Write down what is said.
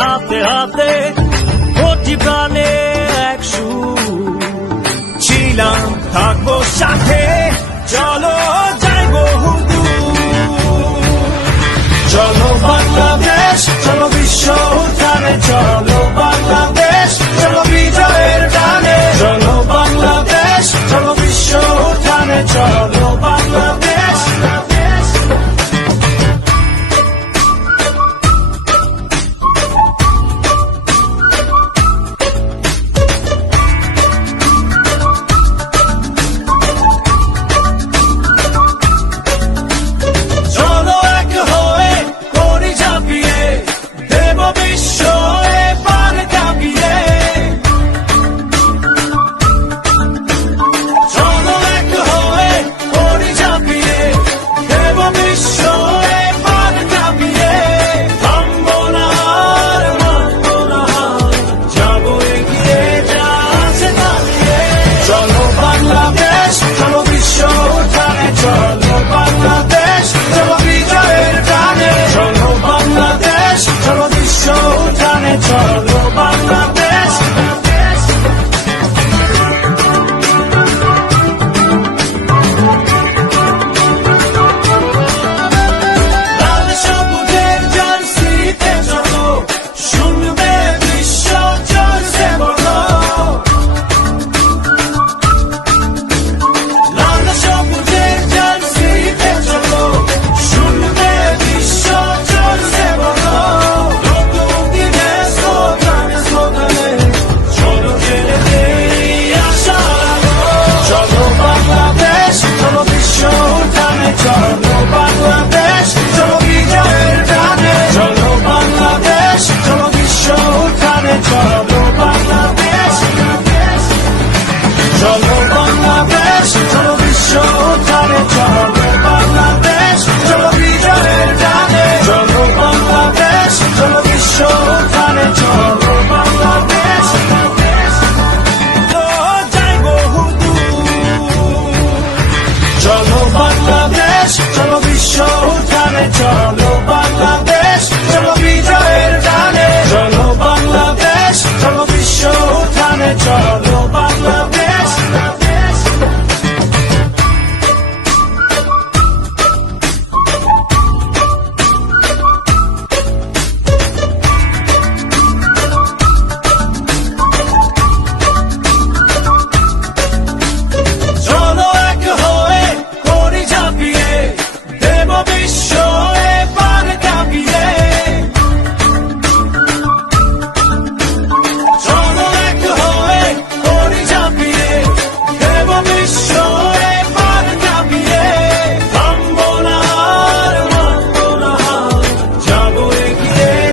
হাতে হাতে প্রতি প্রাণে এক সুর ছিলাম থাকবো সাথে চলো যাইবো চলো বাংলাদেশ চলো বিশ্ব উত্থানে চলো বাংলাদেশ চলো বিজয়ের গানে চলো বাংলাদেশ চলো বিশ্ব উত্থানে চলো বাংলাদেশ চলো বাংলাদেশ লাল সবুজের জার্সিতে চলো শুনবে বিশ্ব জোরসে বলো লাল সবুজের জার্সিতে চলো শুনবে বিশ্ব জোরসে বলো চলো বাংলাদেশ চলো বিজয়ের গানে চলো বাংলাদেশ চলো বিশ্ব উত্থানে চলো বাংলাদেশ চলো বাংলাদেশ চলো বিশ্ব উত্থানে চলো বাংলাদেশ চলো বিজয়ের গানে চলো বাংলাদেশ চলো বিশ্ব উত্থানে চলো বাংলাদেশ চলো বাংলাদেশ চলো বিশ্ব উত্থানে চলো বাংলাদেশ চলো বিজয়ের গানে চলো বাংলাদেশ চলো বিশ্ব উত্থানে চলো বাংলাদেশ বিশ্ব এবার কাঁপিয়ে চলো এক হয়ে করি ঝাঁপিয়ে দেব বিশ্ব